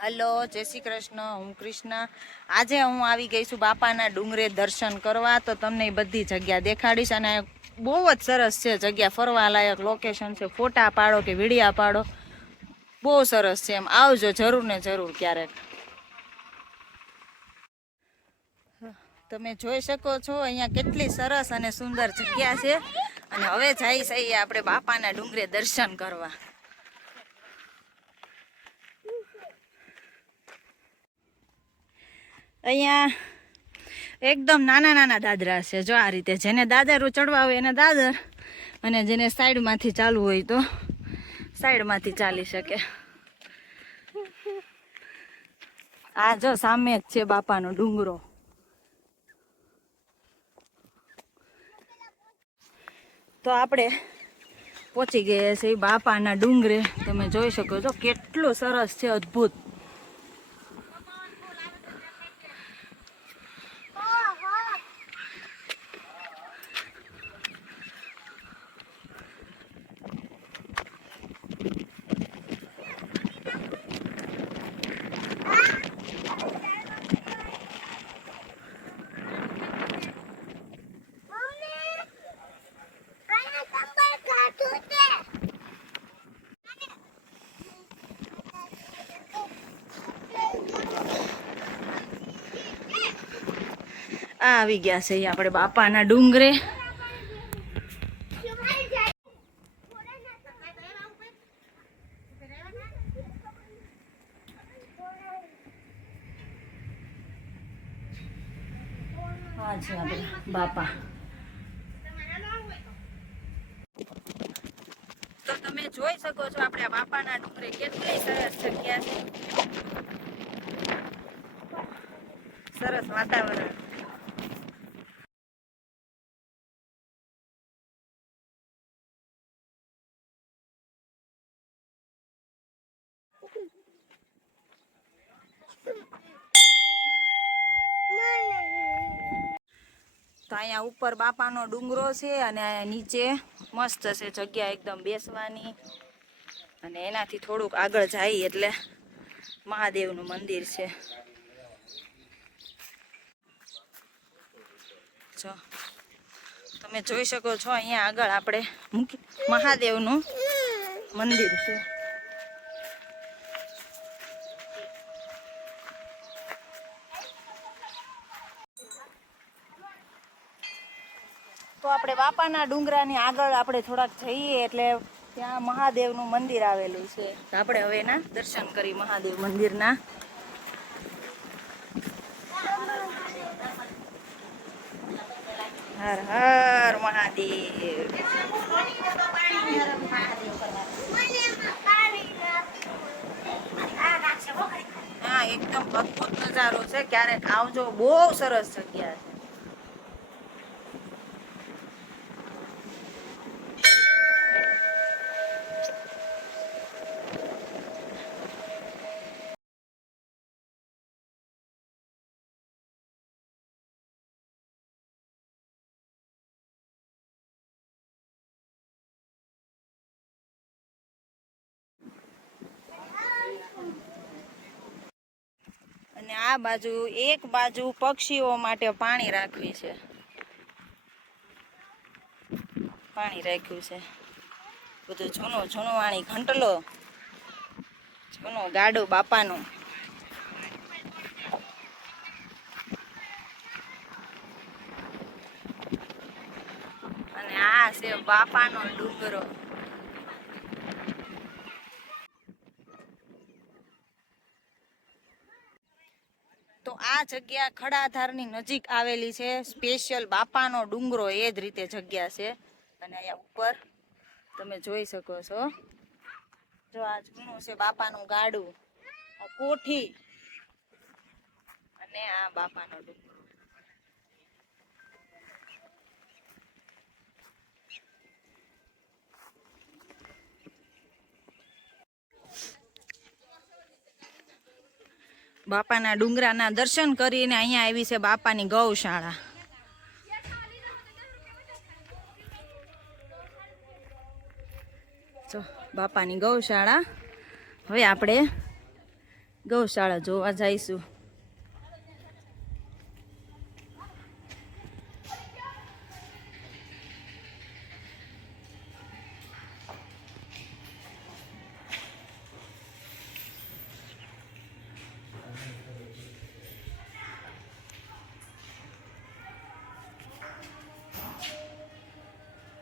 Hello, જય શ્રી કૃષ્ણ. હું કૃષ્ણા. આજે હું આવી ગઈ છું બાપાના ડુંગરે દર્શન કરવા. તો તમને એ બધી જગ્યા દેખાડીશ. અને બહુ જ સરસ છે જગ્યા, ફરવા લાયક લોકેશન છે. ફોટા પાડો કે વિડીયા પાડો, બહુ સરસ છે. એમ આવજો જરૂર ને જરૂર ક્યારેક. તમે જોઈ શકો છો અહીંયા કેટલી સરસ અને સુંદર જગ્યા છે. અને હવે જઈએ આપણે બાપાના ડુંગરે દર્શન કરવા. અહીંયા એકદમ નાના નાના દાદરા છે. જો આ રીતે, જેને દાદરો ચડવા હોય એને દાદર, અને જેને સાઈડમાંથી ચાલવું હોય તો સાઈડમાંથી ચાલી શકે. આ જો સામે જ છે બાપાનો ડુંગરો. તો આપણે પહોંચી ગયા છે બાપાના ડુંગરે. તમે જોઈ શકો છો કેટલું સરસ છે, અદ્ભુત. આવી ગયા છે આપણે બાપાના ડુંગરે. હા છે આપણે બાપા. તો તમે જોઈ શકો છો આપણે બાપાના ડુંગરે કેટલી સરસ જગ્યા છે, સરસ વાતાવરણ. તો અહીંયા ઉપર બાપાનો ડુંગરો છે, અને નીચે મસ્ત છે જગ્યા એકદમ બેસવાની. અને એનાથી થોડુંક આગળ જાય એટલે મહાદેવનું મંદિર છે. જો તમે જોઈ શકો છો અહીંયા આગળ આપણે મહાદેવનું મંદિર છે. તો આપણે બાપાના ડુંગરાની આગળ આપણે થોડાક જઈએ એટલે ત્યાં મહાદેવનું મંદિર આવેલું છે. તો આપણે હવે એના દર્શન કરી મહાદેવ મંદિરના. હર હર મહાદેવ. હા, એકદમ અદ્ભુત નજારો છે. ક્યારેક આવજો, બહુ સરસ જગ્યા છે. અને આ બાજુ એક બાજુ પક્ષીઓ માટે પાણી રાખવી છે, પાણી રાખ્યું છે. બધું જૂનું જૂનું વાણી ઘંટલો, જૂનું ગાડું બાપાનું. અને આ છે બાપાનો ડુંગરો. તો આ જગ્યા ખડાધારની નજીક આવેલી છે. સ્પેશિયલ બાપાનો ડુંગરો એ જ રીતે જગ્યા છે. અને અહીંયા ઉપર તમે જોઈ શકો છો, જો આ જૂનું છે બાપાનું ગાડું, આ કોઠી, અને આ બાપાનો ડુંગરો. બાપાના ડુંગરાના દર્શન કરીને અહીંયા આવી છે બાપાની ગૌશાળા. જો બાપાની ગૌશાળા. હવે આપણે ગૌશાળા જોવા જઈશું.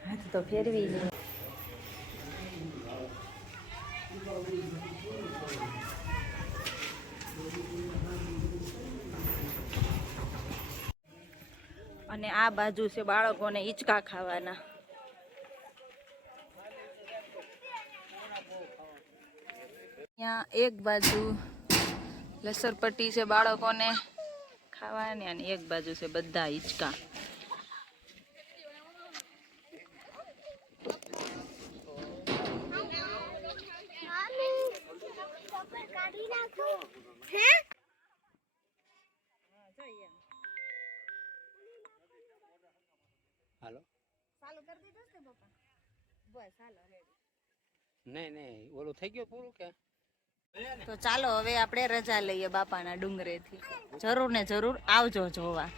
હાથ તો ફેરવી લે. અને આ બાજુ છે બાળકોને હિંચકા ખાવાના. ત્યાં એક બાજુ લસરપટ્ટી છે બાળકોને ખાવાની અને એક બાજુ છે બધા હિંચકા. હાલો ચાલુ કરી દીધું છે પપ્પા? બસ હાલો રેડી. નહીં ઓલું થઈ ગયું પૂરું કે? તો ચાલો હવે આપણે રજા લઈએ બાપાના ડુંગરેથી. જરૂર ને જરૂર આવજો જોવા.